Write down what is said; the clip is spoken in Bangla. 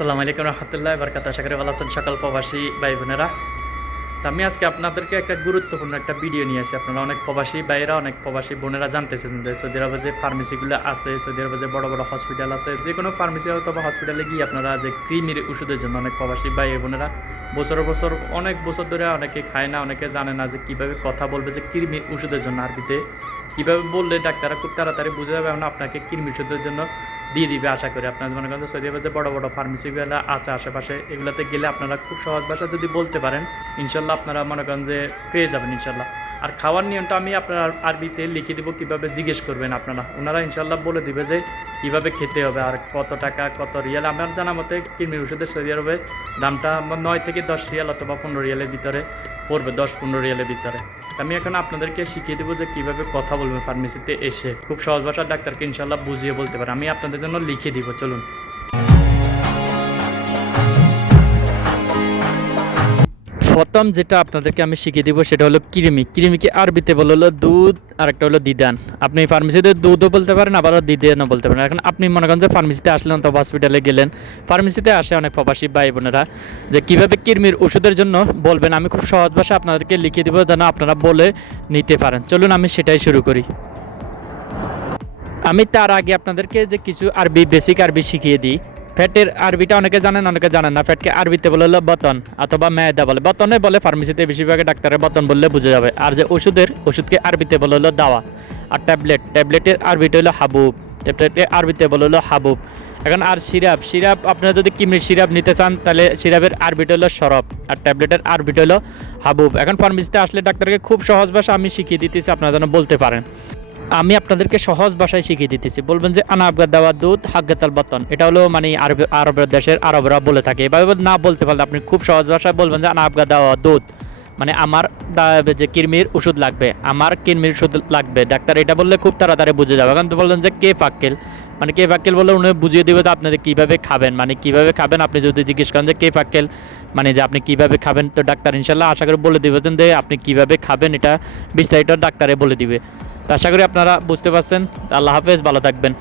আসসালামু আলাইকুম রহমতুল্লাহ বারকাত আশা করি ভালো আছেন সকল প্রবাসী ভাই বোনেরা তো আমি আজকে আপনাদেরকে একটা গুরুত্বপূর্ণ একটা ভিডিও নিয়ে আসি। আপনারা অনেক প্রবাসী ভাইয়েরা, অনেক প্রবাসী বোনেরা জানতেছেন যে সৌদি আরবে যে ফার্মেসিগুলো আছে, সৌদি আরবে যে বড় বড় হসপিটাল আছে, যে কোনো ফার্মেসি অথবা হসপিটালে গিয়ে আপনারা যে ক্রিমির ওষুধের জন্য অনেক প্রবাসী ভাই বোনেরা বছর বছর অনেক বছর ধরে অনেকে খায় না, অনেকে জানে না যে কীভাবে কথা বলবে যে কৃমির ওষুধের জন্য আরবিতে। কীভাবে বললে ডাক্তাররা খুব তাড়াতাড়ি বুঝে যাবে এবং আপনাকে কৃমি ওষুধের জন্য দিয়ে দিবে আশা করি। আপনাদের মনে করেন সৌদি আরবে যে বড় বড় ফার্মেসিগুলো আছে আশেপাশে, এগুলোতে গেলে আপনারা খুব সহজ ভাষা যদি বলতে পারেন, ইনশাল্লাহ আপনারা মনে করেন যে পেয়ে যাবেন ইনশাল্লাহ। আর খাওয়ার নিয়মটা আমি আপনার আরবিতে লিখে দিব, কীভাবে জিজ্ঞেস করবেন আপনারা। ওনারা ইনশাল্লাহ বলে দিবে যে কীভাবে খেতে হবে আর কত টাকা, কত রিয়াল। আমার জানা মতে কিরমির ওষুধের সৌদি আরবে দামটা নয় থেকে দশ রিয়াল অথবা পনেরো রিয়ালের ভিতরে। পড়বে দশ পনেরো রিয়ালের ভিতরে। আমি এখন আপনাদেরকে শিখিয়ে দেবো যে কীভাবে কথা বলবেন ফার্মেসিতে এসে। খুব সহজ ভাষার ডাক্তারকে ইনশাল্লাহ বুঝিয়ে বলতে পারে। আমি আপনাদের জন্য লিখে দিব, চলুন। প্রথম যেটা আপনাদেরকে আমি শিখিয়ে দিব সেটা হলো কৃমি কৃমিকে আরবিতে বলা হলো দুধ আর একটা হলো দিদান। আপনি ফার্মেসিতে দুধও বলতে পারেন, আবারও দিদানও বলতে পারেন। এখন আপনি মনে করেন যে ফার্মেসিতে আসলেন তো হসপিটালে গেলেন। ফার্মেসিতে আসে অনেক প্রবাসী ভাই বোনেরা যে কীভাবে কৃমির ওষুধের জন্য বলবেন। আমি খুব সহজ ভাষা আপনাদেরকে লিখে দিব যেন আপনারা বলে নিতে পারেন। চলুন আমি সেটাই শুরু করি। আমি তার আগে আপনাদেরকে যে কিছু আরবি বেসিক আরবি শিখিয়ে দিই। ফ্যাটের আরবিটা অনেকে জানেন অনেকে জানেন না। ফ্যাটকে আরবিতে বলে হলো বতন অথবা মেয়দা বলে। বতনে বলে ফার্মেসিতে বেশিরভাগ ডাক্তারের বতন বললে বুঝে যাবে। আর যে ওষুধের, ওষুধকে আরবিতে বলে হলো দাওয়া আর ট্যাবলেট। ট্যাবলেটের আরবিটা হলো হাবুব। ট্যাবলেটের আরবিতে বলে হলো হাবুব। এখন আর সিরাপ। সিরাপ আপনারা যদি কিমির সিরাপ নিতে চান, তাহলে সিরাপের আরবিটা হলো সরব আর ট্যাবলেটের আরবিটা হলো হাবুব। এখন ফার্মেসিতে আসলে ডাক্তারকে খুব সহজ ভাষা আমি শিখিয়ে দিতেছি, আপনারা যেন বলতে পারেন। আমি আপনাদেরকে সহজ ভাষায় শিখিয়ে দিতেছি। বলবেন যে আনা আবগার দেওয়া দুধ হাগ্গাতাল বতন। এটা হলো মানে আরব, আরবের দেশের আরবরা বলে থাকে। এভাবে না বলতে পারলে আপনি খুব সহজ ভাষায় বলবেন যে আনা আবগা দেওয়া দুধ। মানে আমার যে কিরমির ওষুধ লাগবে, আমার কিরমির ওষুধ লাগবে। ডাক্তার এটা বললে খুব তাড়াতাড়ি বুঝে যাবে। কারণ তো বললেন যে কে পাক্কেল মানে কে পাক্কেল বললে উনি বুঝিয়ে দেবে যে আপনাদের কীভাবে খাবেন। মানে কীভাবে খাবেন আপনি যদি জিজ্ঞেস করেন যে কে পাক্কেল মানে যে আপনি কীভাবে খাবেন? তো ডাক্তার ইনশাল্লাহ আশা করি বলে দিবেন যে আপনি কীভাবে খাবেন এটা বিস্তারিত ডাক্তারে বলে দিবে। আশা করি আপনারা বুঝতে পারছেন। আল্লাহ হাফেজ ভালো থাকবেন।